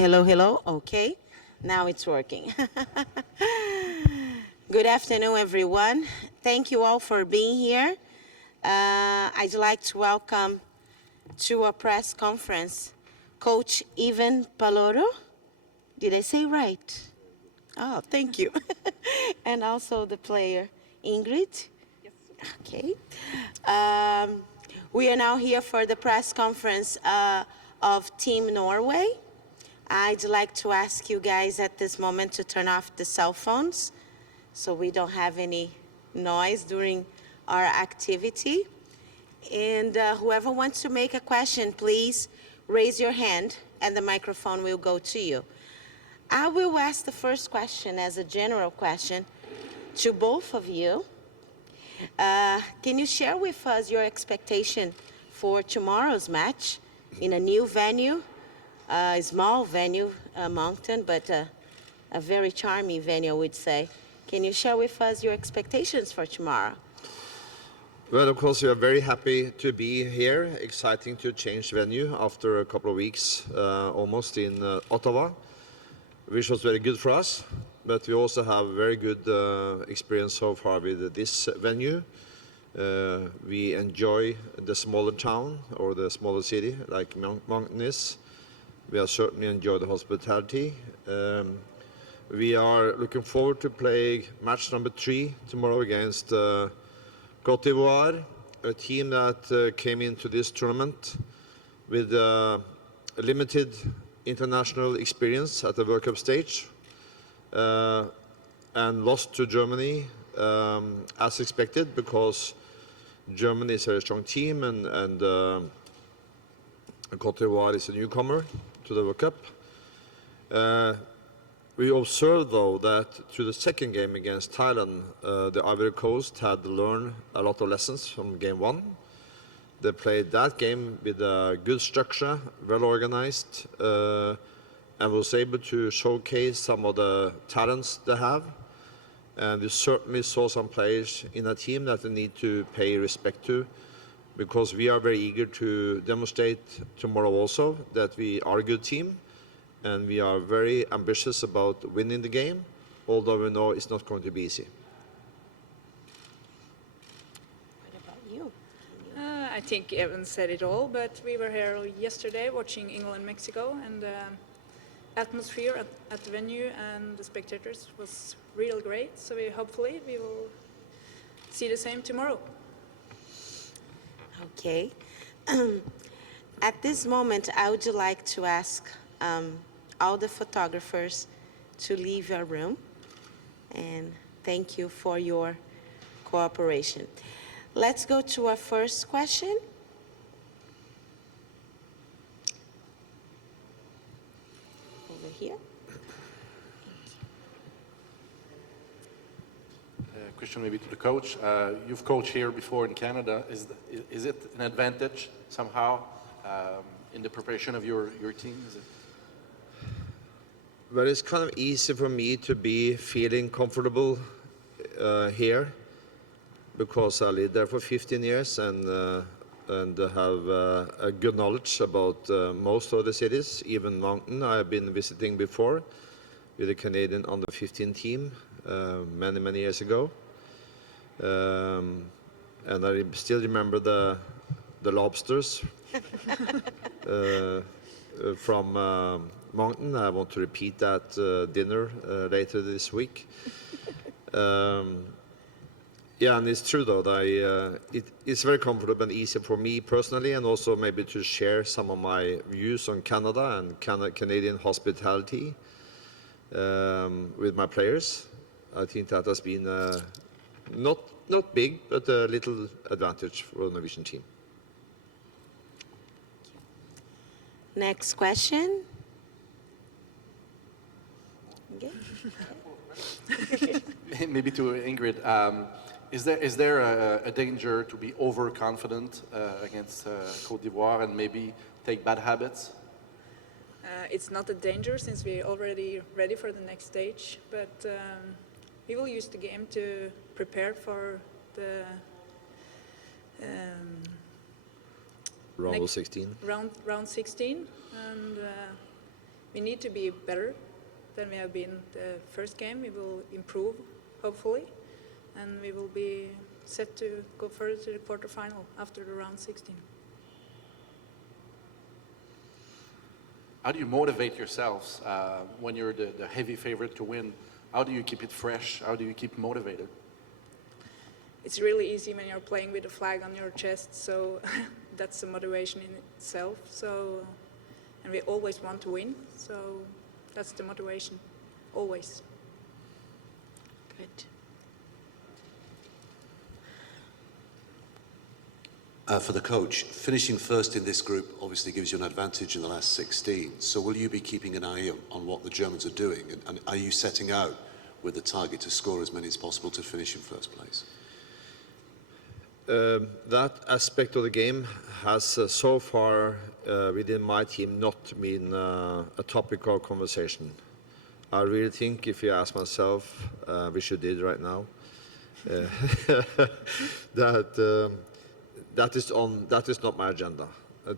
Hello, hello. Okay, now it's working. Good afternoon, everyone. Thank you all for being here. I'd like to welcome to a press conference Coach Ivan Paloro. Did I say right? Oh, thank you. And also the player Ingrid. Okay. Um, we are now here for the press conference of Team Norway. I'd like to ask you guys at this moment to turn off the cell phones so we don't have any noise during our activity. And whoever wants to make a question, please raise your hand and the microphone will go to you. I will ask the first question as a general question to both of you. Can you share with us your expectation for tomorrow's match in a new venue, a small venue, Moncton, but a very charming venue, I would say. Can you share with us your expectations for tomorrow? Well, of course, we are very happy to be here. Exciting to change venue after a couple of weeks almost in Ottawa, which was very good for us. But we also have very good experience so far with this venue. We enjoy the smaller town or the smaller city like Moncton is. We have certainly enjoyed the hospitality. We are looking forward to play match number 3 tomorrow against Côte d'Ivoire, a team that came into this tournament with limited international experience at the World Cup stage and lost to Germany as expected because Germany is a very strong team and Côte d'Ivoire is a newcomer to the World Cup. We observed, though, that through the second game against Thailand, the Ivory Coast had learned a lot of lessons from game 1. They played that game with a good structure, well organized, and was able to showcase some of the talents they have. And we certainly saw some players in a team that they need to pay respect to, because we are very eager to demonstrate tomorrow also that we are a good team. And we are very ambitious about winning the game, although we know it's not going to be easy. What about you? I think Evan said it all, but we were here yesterday watching England-Mexico, and the atmosphere at the venue and the spectators was real great. So hopefully we will see the same tomorrow. Okay. At this moment, I would like to ask all the photographers to leave your room, and thank you for your cooperation. Let's go to our first question. Over here. Question maybe to the coach. You've coached here before in Canada. Is it an advantage somehow in the preparation of your team? Well, it's kind of easy for me to be feeling comfortable here because I lived there for 15 years and have a good knowledge about most of the cities, even Moncton. I have been visiting before with the Canadian under-15 team many years ago. And I still remember the lobsters from Moncton. I want to repeat that dinner later this week. Yeah, and it's true though that it's very comfortable and easy for me personally, and also maybe to share some of my views on Canada and Canadian hospitality with my players. I think that has been not big, but a little advantage for the Norwegian team. Next question. Okay. Maybe to Ingrid. Is there a danger to be overconfident against Côte d'Ivoire and maybe take bad habits? It's not a danger since we're already ready for the next stage, but we will use the game to prepare for the Round 16. Round 16, and we need to be better than we have been the first game. We will improve, hopefully, and we will be set to go further to the quarterfinal after the round 16. How do you motivate yourselves when you're the heavy favorite to win? How do you keep it fresh? How do you keep motivated? It's really easy when you're playing with a flag on your chest, so that's the motivation in itself. So, and we always want to win, so that's the motivation, always. Good. For the coach, finishing first in this group obviously gives you an advantage in the last 16. So will you be keeping an eye on what the Germans are doing? And are you setting out with the target to score as many as possible to finish in first place? That aspect of the game has so far within my team not been a topic of conversation. I really think if you ask myself, which you did right now, that is not my agenda.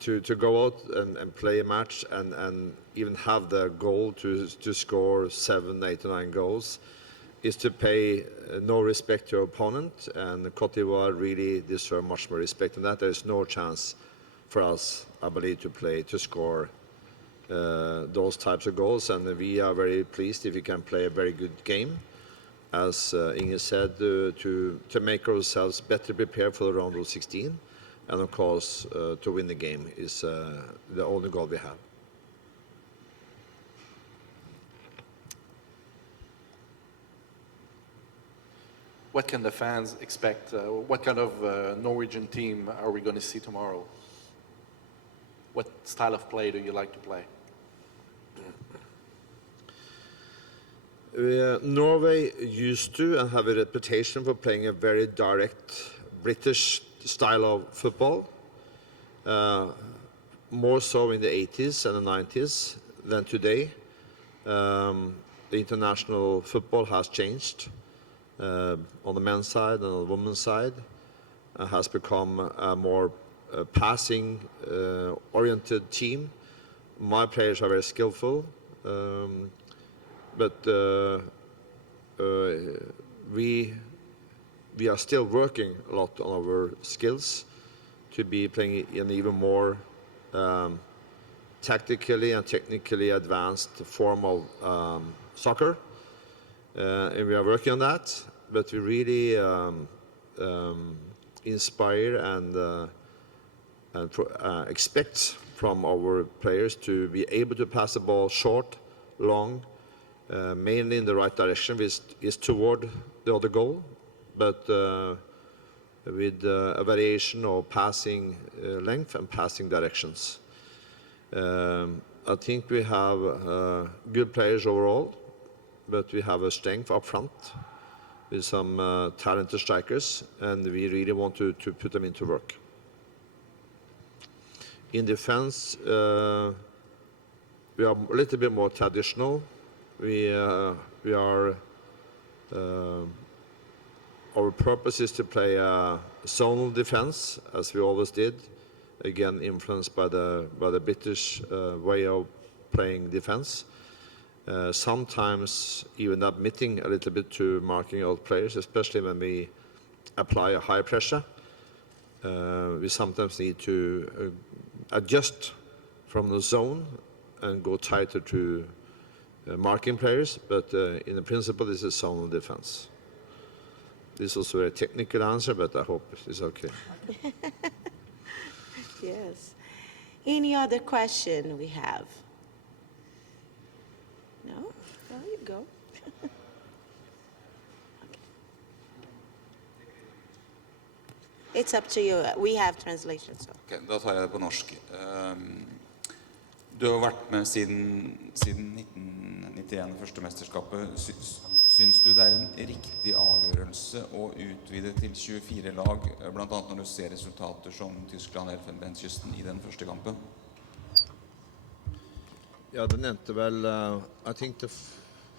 To go out and play a match and even have the goal to score 7, 8, or 9 goals is to pay no respect to your opponent, and Côte d'Ivoire really deserve much more respect than that. There is no chance for us, I believe, to score those types of goals, and we are very pleased if we can play a very good game. As Inge said, to make ourselves better prepared for the round of 16, and of course to win the game is the only goal we have. What can the fans expect? What kind of Norwegian team are we going to see tomorrow? What style of play do you like to play? Norway used to and have a reputation for playing a very direct British style of football, more so in the 80s and the 90s than today. The international football has changed on the men's side and on the women's side, has become a more passing oriented team. My players are very skillful. But we are still working a lot on our skills to be playing an even more tactically and technically advanced form of soccer, and we are working on that. But we really inspire and expect from our players to be able to pass the ball short, long. Mainly in the right direction, which is toward the other goal, but with a variation of passing length and passing directions. I think we have good players overall, but we have a strength up front with some talented strikers, and we really want to put them into work. In defense, we are a little bit more traditional. We are, our purpose is to play a zonal defense, as we always did, again influenced by the British way of playing defense. Sometimes even admitting a little bit to marking out players, especially when we apply a high pressure. We sometimes need to adjust from the zone and go tighter to marking players, but in the principle, this is zonal defense. This was a very technical answer, but I hope it's okay. Yes. Any other question we have? No? There you go. It's up to you. We have translation, so. Ok, da tar jeg det på norsk. Du har vært med siden 1991, første mesterskapet. Syns du det en riktig avgjørelse å utvide til 24 lag, blant annet når du ser resultater som Tyskland, Elfenbenskysten i den første kampen? Ja, den endte vel, I think the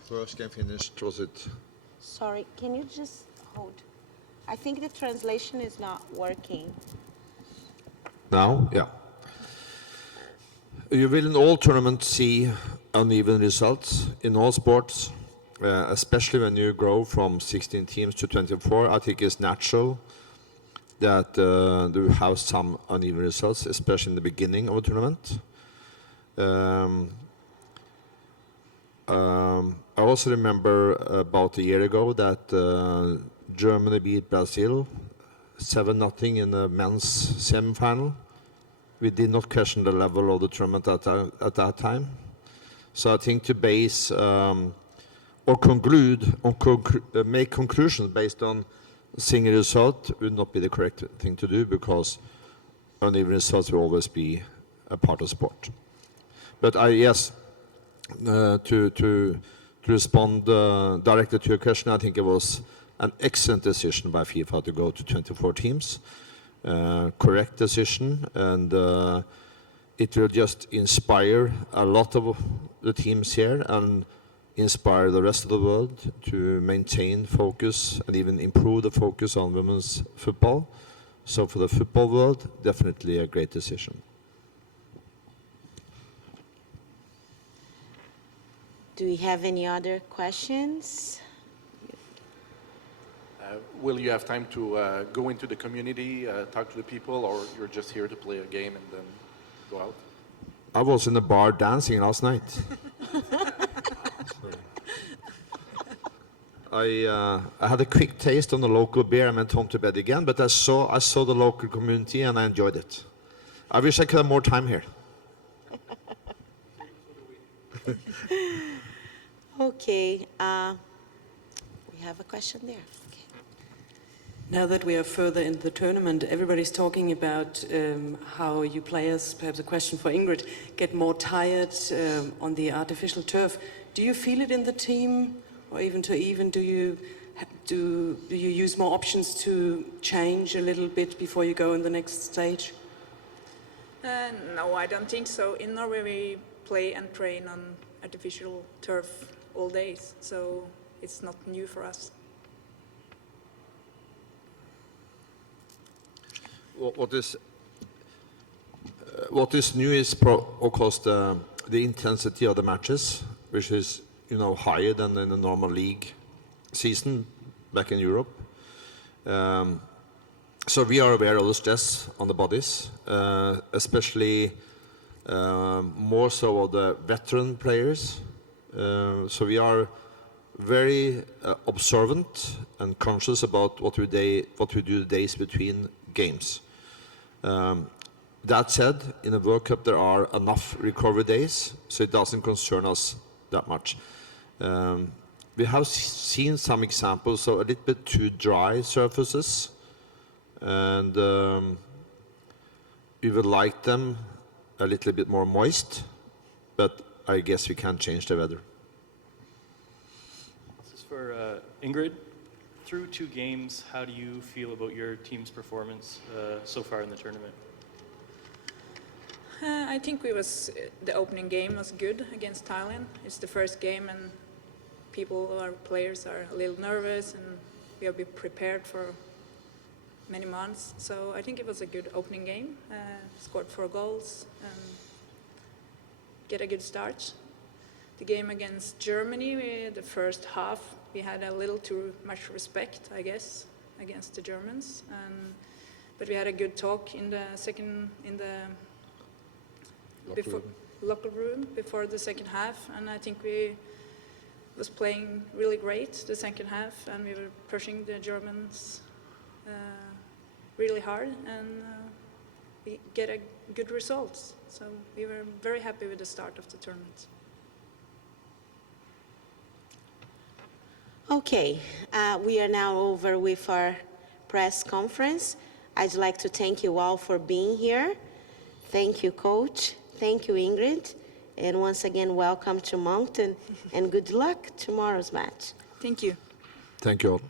first game finished, was it? Sorry, can you just hold? I think the translation is not working. Now? Yeah. You will in all tournaments see uneven results in all sports, especially when you grow from 16 teams to 24. I think it's natural that you have some uneven results, especially in the beginning of a tournament. I also remember about a year ago that Germany beat Brazil 7-0 in the men's semi-final. We did not question the level of the tournament at that time. So I think to base or conclude or make conclusions based on a single result would not be the correct thing to do, because uneven results will always be a part of sport. But yes, to respond directly to your question, I think it was an excellent decision by FIFA to go to 24 teams. Correct decision, and it will just inspire a lot of the teams here and inspire the rest of the world to maintain focus and even improve the focus on women's football. So for the football world, definitely a great decision. Do we have any other questions? Will you have time to go into the community, talk to the people, or you're just here to play a game and then go out? I was in the bar dancing last night. I had a quick taste on the local beer and went home to bed again, but I saw the local community and I enjoyed it. I wish I could have more time here. Okay, we have a question there. Okay. Now that we are further into the tournament, everybody's talking about how you players, perhaps a question for Ingrid, get more tired on the artificial turf. Do you feel it in the team, or even do you use more options to change a little bit before you go in the next stage? No, I don't think so. In Norway, we play and train on artificial turf all days, so it's not new for us. What is new is of course the intensity of the matches, which is higher than in a normal league season back in Europe. So we are aware of the stress on the bodies, especially more so of the veteran players. So we are very observant and conscious about what we do the days between games. That said, in the World Cup there are enough recovery days, so it doesn't concern us that much. We have seen some examples of a little bit too dry surfaces, and we would like them a little bit more moist, but I guess we can't change the weather. This is for Ingrid. Through 2 games, how do you feel about your team's performance so far in the tournament? I think the opening game was good against Thailand. It's the first game, and our players are a little nervous, and we have been prepared for many months. So I think it was a good opening game. Scored 4 goals and get a good start. The game against Germany, the first half, we had a little too much respect, I guess, against the Germans. But we had a good talk in the locker room before the second half, and I think we was playing really great the second half, and we were pushing the Germans really hard, and we get a good results. So we were very happy with the start of the tournament. Okay, we are now over with our press conference. I'd like to thank you all for being here. Thank you, Coach. Thank you, Ingrid. And once again, welcome to Moncton, and good luck tomorrow's match. Thank you. Thank you all.